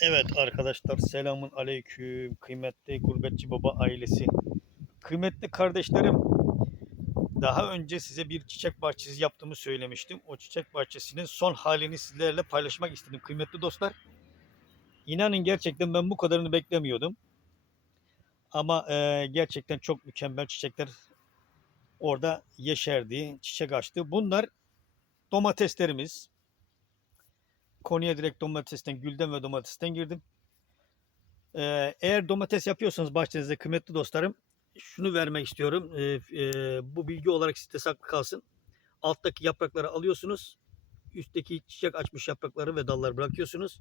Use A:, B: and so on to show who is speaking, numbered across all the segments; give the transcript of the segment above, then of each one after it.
A: Evet arkadaşlar selamun aleyküm kıymetli gurbetçi baba ailesi. Kıymetli kardeşlerim daha önce size bir çiçek bahçesi yaptığımı söylemiştim. O çiçek bahçesinin son halini sizlerle paylaşmak istedim kıymetli dostlar. İnanın gerçekten ben bu kadarını beklemiyordum. Ama e, gerçekten çok mükemmel çiçekler orada yeşerdi, çiçek açtı. Bunlar domateslerimiz. Konuya direkt domatesten, gülden ve domatesten girdim. Ee, eğer domates yapıyorsanız bahçenizde kıymetli dostlarım şunu vermek istiyorum. Ee, e, bu bilgi olarak sizde saklı kalsın. Alttaki yaprakları alıyorsunuz. Üstteki çiçek açmış yaprakları ve dalları bırakıyorsunuz.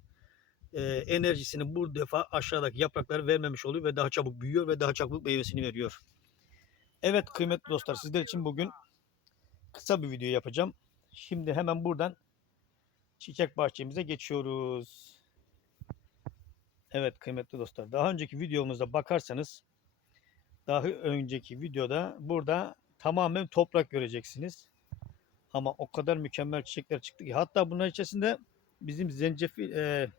A: Ee, enerjisini bu defa aşağıdaki yaprakları vermemiş oluyor ve daha çabuk büyüyor ve daha çabuk meyvesini veriyor. Evet kıymetli dostlar sizler için bugün kısa bir video yapacağım. Şimdi hemen buradan çiçek bahçemize geçiyoruz. Evet kıymetli dostlar daha önceki videomuzda bakarsanız daha önceki videoda burada tamamen toprak göreceksiniz. Ama o kadar mükemmel çiçekler çıktı ki hatta bunların içerisinde bizim zencefil e,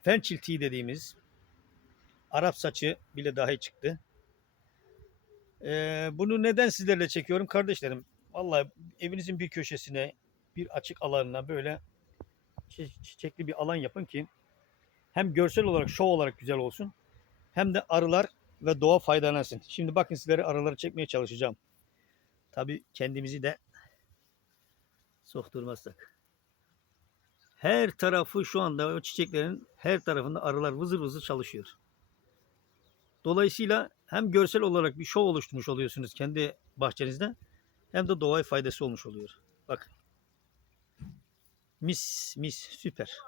A: fençil dediğimiz Arap saçı bile dahi çıktı. E, bunu neden sizlerle çekiyorum kardeşlerim? Vallahi evinizin bir köşesine bir açık alanına böyle çiçekli bir alan yapın ki hem görsel olarak şov olarak güzel olsun hem de arılar ve doğa faydalansın. Şimdi bakın sizlere arıları çekmeye çalışacağım. Tabii kendimizi de sokturmazsak. Her tarafı şu anda o çiçeklerin her tarafında arılar vızır vızır çalışıyor. Dolayısıyla hem görsel olarak bir şov oluşturmuş oluyorsunuz kendi bahçenizde hem de doğaya faydası olmuş oluyor. Bakın. Mis mis süper.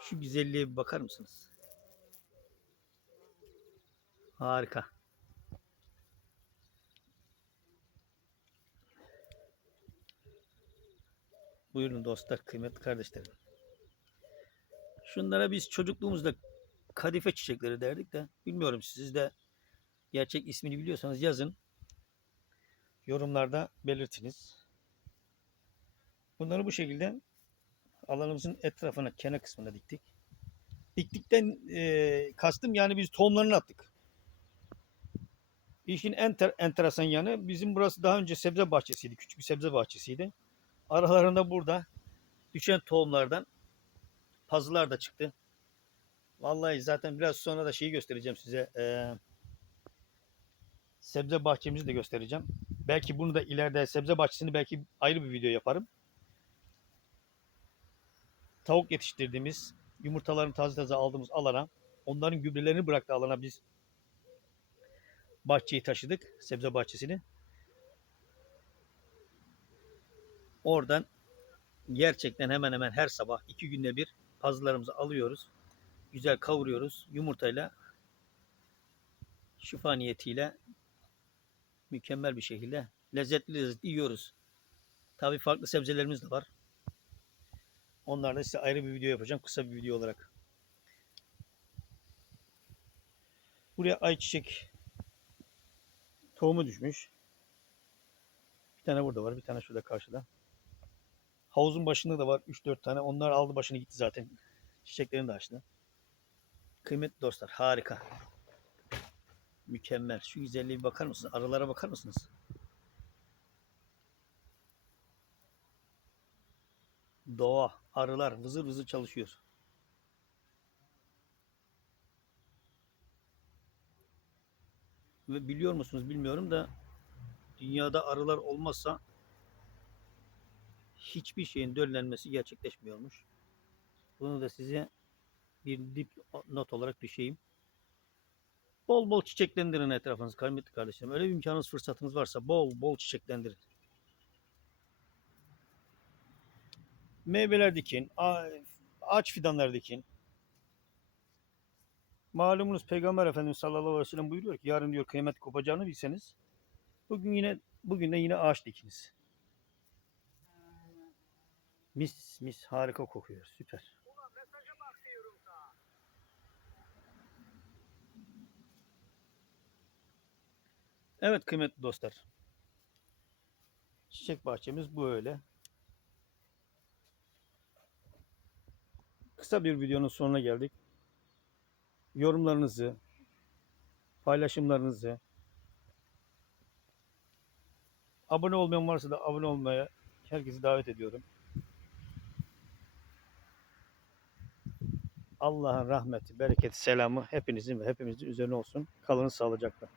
A: Şu güzelliğe bir bakar mısınız? Harika. Buyurun dostlar, kıymetli kardeşlerim. Şunlara biz çocukluğumuzda kadife çiçekleri derdik de bilmiyorum siz de gerçek ismini biliyorsanız yazın. Yorumlarda belirtiniz. Bunları bu şekilde alanımızın etrafına, kenar kısmına diktik. Diktikten e, kastım yani biz tohumlarını attık. İşin en ter- enteresan yanı bizim burası daha önce sebze bahçesiydi. Küçük bir sebze bahçesiydi. Aralarında burada düşen tohumlardan pazılar da çıktı. Vallahi zaten biraz sonra da şeyi göstereceğim size. E, sebze bahçemizi de göstereceğim. Belki bunu da ileride sebze bahçesini belki ayrı bir video yaparım. Tavuk yetiştirdiğimiz, yumurtalarını taze taze aldığımız alana, onların gübrelerini bıraktığı alana biz bahçeyi taşıdık, sebze bahçesini. Oradan gerçekten hemen hemen her sabah iki günde bir pazılarımızı alıyoruz. Güzel kavuruyoruz. Yumurtayla şifa niyetiyle mükemmel bir şekilde lezzetli lezzetli yiyoruz. Tabii farklı sebzelerimiz de var. Onlarla size ayrı bir video yapacağım. Kısa bir video olarak. Buraya ayçiçek tohumu düşmüş. Bir tane burada var. Bir tane şurada karşıda. Havuzun başında da var 3-4 tane. Onlar aldı başını gitti zaten. Çiçeklerini de açtı. Kıymetli dostlar harika. Mükemmel. Şu güzelliğe bakar mısınız? Arılara bakar mısınız? Doğa, arılar vızır vızır çalışıyor. Ve biliyor musunuz bilmiyorum da dünyada arılar olmazsa hiçbir şeyin döllenmesi gerçekleşmiyormuş. Bunu da size bir dip not olarak düşeyim. Bol bol çiçeklendirin etrafınızı kıymetli kardeşlerim. Öyle bir imkanınız fırsatınız varsa bol bol çiçeklendirin. Meyveler dikin, ağaç fidanları dikin. Malumunuz Peygamber Efendimiz sallallahu aleyhi ve sellem buyuruyor ki yarın diyor kıyamet kopacağını bilseniz bugün yine bugün de yine ağaç dikiniz. Mis mis harika kokuyor. Süper. Evet kıymetli dostlar. Çiçek bahçemiz bu öyle. Kısa bir videonun sonuna geldik. Yorumlarınızı, paylaşımlarınızı, abone olmayan varsa da abone olmaya herkesi davet ediyorum. Allah'ın rahmeti, bereketi, selamı hepinizin ve hepimizin üzerine olsun. Kalın sağlıcakla.